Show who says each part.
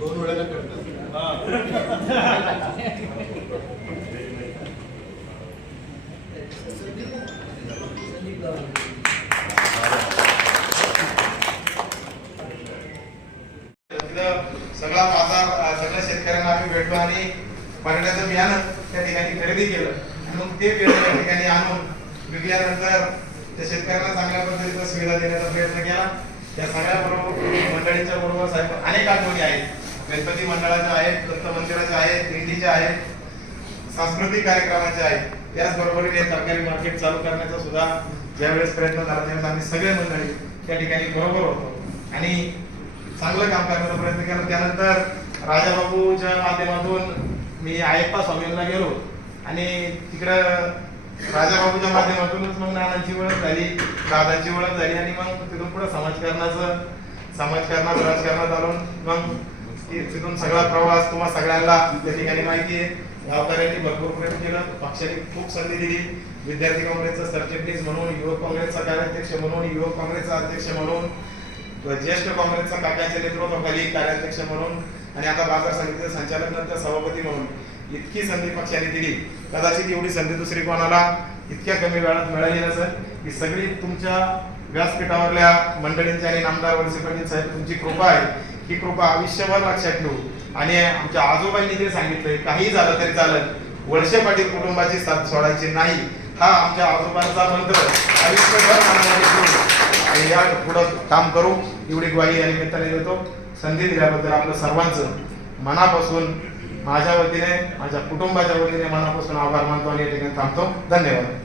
Speaker 1: दोन वेळेला करतात.
Speaker 2: सगळा अं, सगळ्या शेतकऱ्यांना आम्ही भेटलो आणि बटाट्याचं बियाणं त्या ठिकाणी खरेदी केलं. आणि मग ते बियाणं त्या ठिकाणी आणून विकल्यानंतर त्या शेतकऱ्यांना चांगल्या पद्धतीचा सुविधा देण्याचा प्रयत्न केला. त्या सगळ्या बरोबर मंडळींच्या बरोबर साहेब अनेक आठवणी आहेत. गणपती मंडळाच्या आहेत दत्त मंदिराच्या आहेत दिंडीच्या आहेत सांस्कृतिक कार्यक्रमाचे आहेत. त्याचबरोबरीने तरकारी मार्केट चालू करण्याचा सुद्धा ज्यावेळेस प्रयत्न झाला त्यावेळेस आम्ही सगळे मंडळी त्या ठिकाणी बरोबर होतो. आणि चांगलं काम करण्याचा प्रयत्न केला. त्यानंतर राजाबाबूच्या माध्यमातून मी आयप्पा स्वामींना गेलो. आणि तिकडं राजाबाबूच्या माध्यमातूनच मग नानांची ओळख झाली दादांची ओळख झाली. आणि मग तिथून पुढे समाजकारणाचं समाजकारणात राजकारणात आलो. मग तिथून सगळा प्रवास तुम्हाला सगळ्यांना त्या ठिकाणी माहिती आहे. गावकऱ्यांनी भरपूर प्रयत्न केला. पक्षाने खूप संधी दिली. विद्यार्थी काँग्रेसचा सरचिटणीस म्हणून युवक काँग्रेसचा कार्याध्यक्ष म्हणून युवक काँग्रेसचा अध्यक्ष म्हणून ज्येष्ठ काँग्रेसचा काकाच्या नेतृत्वाखाली कार्याध्यक्ष म्हणून आणि आता बाजार समितीचे संचालक नंतर सभापती म्हणून इतकी संधी पक्षाने दिली. कदाचित एवढी संधी दुसरी कोणाला इतक्या कमी वेळात मिळाली नसेल. ही सगळी तुमच्या व्यासपीठावरल्या मंडळींची आणि नामदार वळसे पाटील साहेब तुमची कृपा आहे. ही कृपा आयुष्यभर लक्षात ठेवू. आणि आमच्या आजोबांनी जे सांगितलंय काही झालं तरी चालत वळसे पाटील कुटुंबाची साथ सोडायची नाही. हा आमच्या आजोबांचा मंत्र. आयुष्यभर मनामध्ये आणि या पुढं काम करू. एवढी ग्वाही या निमित्ताने देतो. संधी दिल्याबद्दल आपलं सर्वांचं मनापासून माझ्या वतीने माझ्या कुटुंबाच्या वतीने मनापासून आभार मानतो आणि या ठिकाणी थांबतो. धन्यवाद.